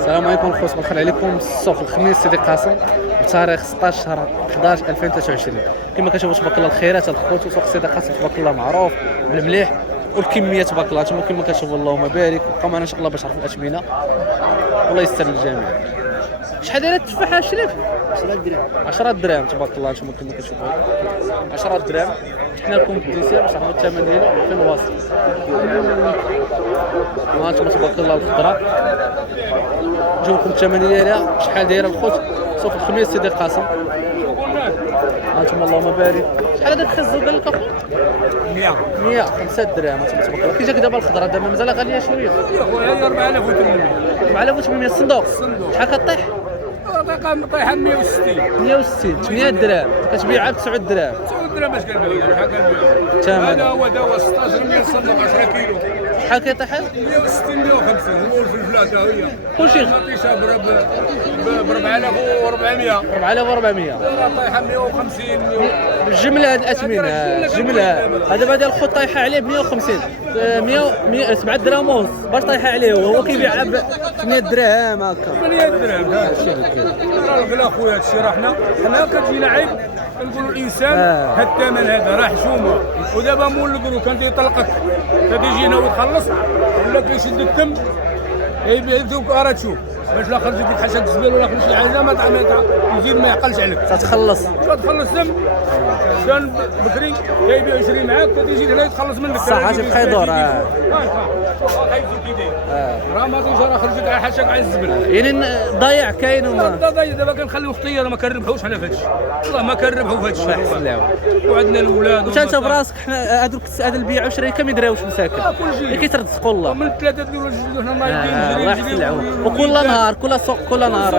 السلام عليكم الخوت، بخير عليكم. السوق الخميس سيدي قاسم بتاريخ 16 شهر 11 2023. كما كتشوفوا تبارك الله الخيرات الخوت، وسوق سيدي قاسم تبارك الله معروف بالمليح والكميه تبارك الله. انتم كما كتشوفوا اللهم بارك، بقاو معنا ان شاء الله باش نعرفوا الاثمنه والله يستر للجميع. شحال دايره التفاحه الشريف؟ 10 درهم. 10 درهم تبارك الله. انتم كما كتشوفوا 10 درهم. جبنا لكم الديسير باش تعرفوا الثمن ديالو فين واصل. وانتم تبارك الله الخضره نجيبكم الثمن ديالها شحال دايره الخوت. سوق الخميس سيدي قاسم. هانتوما اللهم بارك. شحال هذاك الخز قال لك اخويا؟ 100 5 درهم. هانتوما تبارك الله. كي جاك دابا الخضره دابا مازال غاليه شويه يا خويا هي 4800. 4800 الصندوق. شحال كطيح؟ طايحه 160 8 درهم. كتبيعها ب 9 درهم. 9 درهم باش كنبيعو. شحال كنبيعو؟ تمام. هذا هو دواء 16 100 صندوق 10 كيلو. شحال كيطيح؟ 160 150. والفلفله حتى هي كلشي مطيشه ب 4400. 4400 طايحه 150 بالجمله هاد الاثمنه. الجمله هذا ديال الخوت طايحه عليه ب 150 100 7 درهم ونص باش طايحه عليه وهو كيبيعها ب 8 درهم هكا. 8 درهم. راه الغلا خويا هادشي راه حنا كتجينا عيب نقولوا الانسان هاد الثمن هذا راه حشومه. ودابا مول الكرو كان تيطلقك كتجي هنا ويخلص ولا كيشد التم يبيع دوك راه تشوف باش لا خرجت ديك حاشاك الزبال ولا خرج شي حاجه ما يزيد ما يعقلش عليك. تتخلص دم كان بكري كيبيع 20 معاك كتجي هنا يتخلص منك. صح تيبقى يدور. راه ما تيجي راه خرجت على حاشاك على الزبل. يعني ضايع كاين وما ضايع. دابا كنخليو خطيه ما كنربحوش حنا في هادشي. والله ما كنربحوا في هادشي. الله. وعندنا الاولاد وانت براسك حنا هذوك هذا البيع والشراء كم يدراوش مساكن كلشي كيترزقوا الله من 3 ديال الجوج حنا نايضين الله يحسن العون. وكل نهار كل سوق كل نهار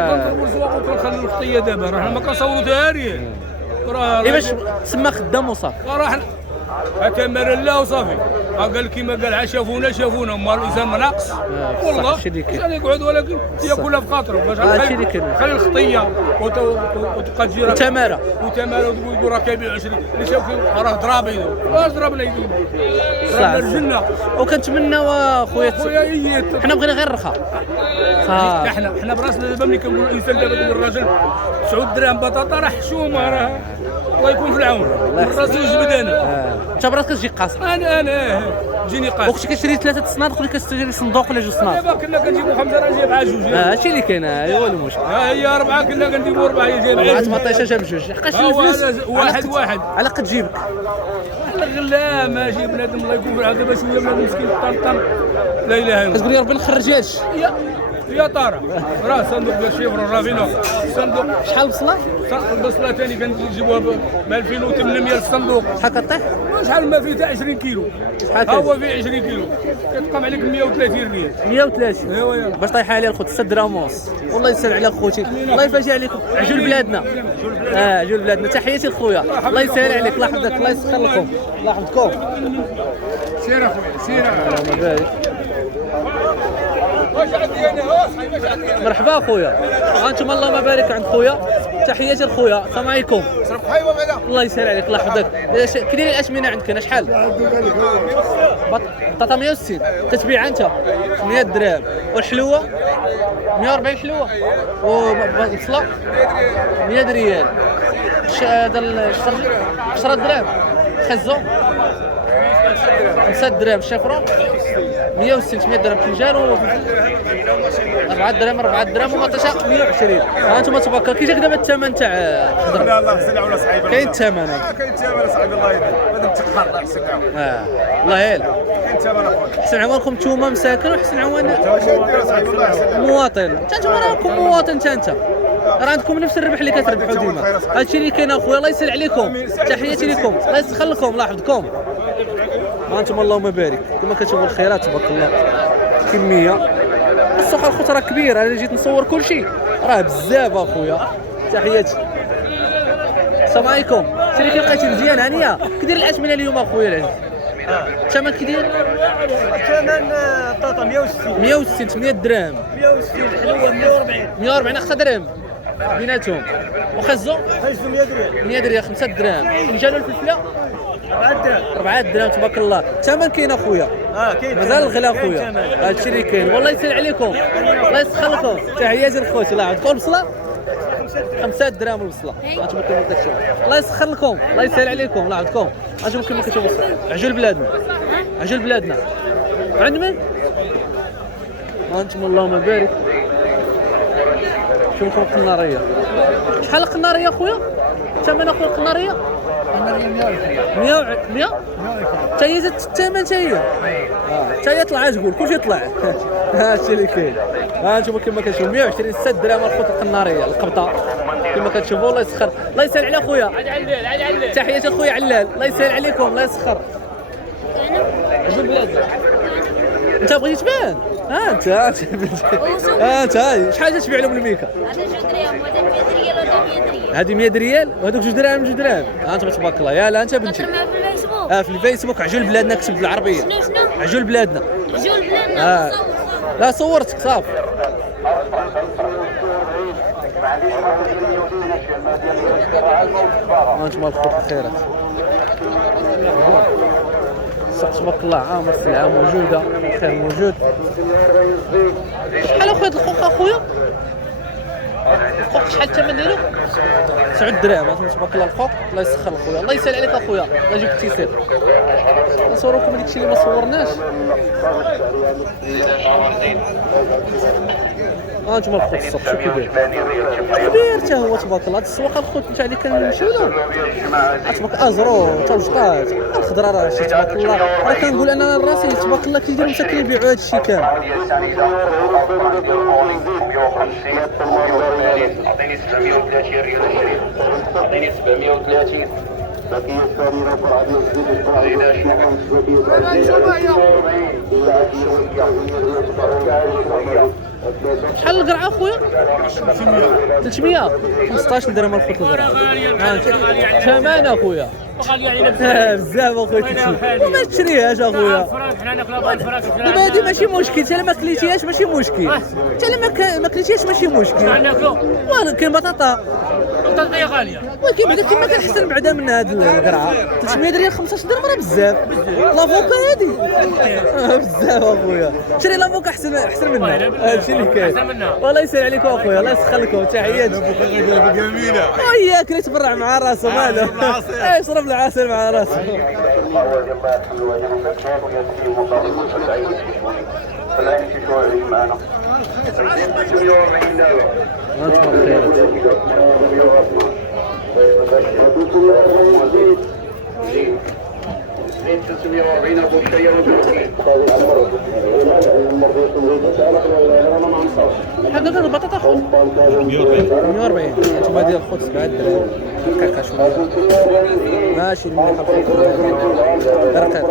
كنخليو الخطيه. دابا راه حنا ما كنصوروا تاريخ. راه باش تسمى خدام وصافي. راه اتمر الله وصافي. قال كيما قال شافونا مال الانسان ما ناقص. والله كان يقعد ولكن ياكلها في خاطره باش خلي الخطيه وتبقى تجي وتماره وتقول راه كيبيع 20 اللي شاف راه ضرابي. واش ضربنا يدينا راه الجنه. وكنتمناو اخويا حنا بغينا غير الرخاء. حنا براسنا دابا ملي كنقولوا الانسان دابا كيقول الراجل 9 درهم بطاطا راه حشومه. راه الله يكون في العون. الراس يجبد انا. انت براسك كتجي قاصر. انا جيني قاصر. وقت كتشري 3 صناديق ولا كتشري صندوق ولا 2 صناديق؟ دابا كنا كنجيبوا 5 راه جايب على 2. هادشي اللي كاين. هو المشكل. هي 4 كنا كنديروا 4 هي جايب على 14 جاب 2. حقاش الفلوس واحد على قد جيبك. لا ماشي بنادم الله يكون في العون. دابا شويه من مسكين طن لا اله الا الله. كتقول يا ربي نخرج هادشي. يا طاره راه صندوق ديال الشيفر رافينو. صندوق شحال بصله؟ البصله ثاني كنجيبوها ب 2800 الصندوق. شحال كطيح؟ شحال ما فيه حتى 20 كيلو. هو فيه 20 كيلو كتقام عليك 130 ريال. 130 ايوا باش طايحه عليها الخوت 6 درهم ونص. والله يسهل على خوتي. الله يفاجئ عليكم. عجول بلادنا. عجول بلادنا. تحياتي لخويا. الله يسهل عليك. الله يحفظك. الله يسخر لكم. الله يحفظكم. سير اخويا سير. اللهم بارك. مرحبا اخويا. هانتم اللهم بارك عند خويا. تحياتي لخويا. السلام عليكم. الله يسهل عليك. الله يحفظك. كي داير الاثمنه عندك شحال؟ بطاطا 160 تتبيع انت 100 درهم. والحلوه 140 حلوه. والبصله 100 ريال. هذا الشطر 10 درهم. خزو 5 درهم. الشفره 160 8 درهم. فنجان 4 درهم 4 درهم. ومطيشه 120. ها انتم تبارك كي جاك دابا الثمن تاع الخضره؟ لا الله يحسن على صاحبي. كاين الثمن. كاين الثمن صاحبي. الله يهديك. هذا متقهر الله يحسن عليك. الله يهلا. كاين الثمن اخويا. حسن عوانكم نتوما مساكن وحسن عوان واش دير صاحبي الله يحسن عليك. مواطن. انتم راكم مواطن. انت راه عندكم نفس الربح اللي كتربحوا ديما. هادشي اللي كاين اخويا. الله يسهل عليكم. تحياتي لكم. الله يسخر لكم. الله يحفظكم. هانتم اللهم بارك كما كتشوفوا الخيرات تبارك الله. كميه السوق الخوت راه كبير. انا جيت نصور كل شيء راه بزاف اخويا. تحياتي. السلام عليكم. شري كي لقيتي مزيان هانيه. كدير الاثمنه اليوم اخويا العزيز؟ الثمن كدير؟ الثمن طاطا 160 160 8 درهم. 160 الحلوه 140 140 5 درهم بيناتهم. وخزو حيث 100 ريال 100 درهم 5 دراهم. فنجان الفلفله 4 دراهم تبارك الله. الثمن كاين اخويا؟ كاين مازال الغلا اخويا. هادشي اللي كاين. والله يسهل عليكم، الله يسخر لكم. تحياتي لخوتي. الله يعطيكم البصله 5 دراهم البصله. هانتوما كيما كتشوفوا. الله يسخر لكم، الله يسهل عليكم. الله يعطيكم. هانتوما كيما كتشوفوا عجول بلادنا، عجول بلادنا. عند من؟ هانتوما اللهم بارك. شوفوا القناريه. شحال القناريه اخويا؟ الثمن اخويا القناريه؟ 100 حتى هي الثمن حتى هي. حتى هي طلع تقول كلشي طلع. هادشي اللي كاين. ها انتم كما كتشوفوا 120 6 دراهم الخوت القناريه القبطه كما كتشوفوا. الله يسخر، الله يسهل على خويا. تحياتي اخويا علال، الله يسهل عليكم، الله يسخر. عجول بلادنا. انت بغيتي تبان؟ انت شحال تبيع لهم الميكا؟ هذا 2 درهم وهذا 100 ريال وهذا 100 ريال. هذه 100 ريال وهذوك 2 دراهم 2 دراهم. انت تبارك الله. يا لا انت بنتي. كترميها في الفيسبوك. في الفيسبوك عجول بلادنا كتب بالعربيه. شنو؟ عجول بلادنا. عجول بلادنا. لا صورتك صافي. انتم الخوت الخيرات. تبارك الله عامر السلعه موجوده، الخير موجود. شحال اخويا الخوخ اخويا؟ الخوخ شحال الثمن ديالو؟ 9 دراهم. تبارك الله الخوخ. الله يسخر اخويا، الله يسهل عليك اخويا، الله يجيب التيسير. نصوركم داكشي اللي ما صورناش. انتم الخوت السوق شو كبير كبير حتى هو تبارك الله. هاد السواق الخوت نتاع اللي كنمشيو لهم تبارك ازرو توجقات الخضره راه شي تبارك الله. راه كنقول انا راسي تبارك الله كيديروا حتى كيبيعوا هاد الشيء كامل. اعطيني 730 ريال الشريف، اعطيني 730 بقية الثاني رفع عدد شحال القرعه اخويا؟ 300 15 درهم الخوت القرعه. ثمن اخويا بزاف اخويا. وما تشريهاش اخويا. دابا هادي ماشي مشكل، انت ما كليتيهاش ماشي مشكل، انت ما كليتيهاش ماشي مشكل. كاين بطاطا غاليه ولكن بعدا كيما كنحسن بعدا من هاد القرعه 300 ريال 15 درهم راه بزاف. لافوكا هادي بزاف اخويا. شري لافوكا احسن منها. هادشي اللي كاين. والله يسهل عليكم اخويا، الله يسخر لكم. تحيات جميله. وياك يتبرع مع راسه ماله. يشرب العسل مع راسه. حقا البطاطا 140 انتم ديال الخوت 7 دراهم دقيقه شويه ماشي مليحه. رقيق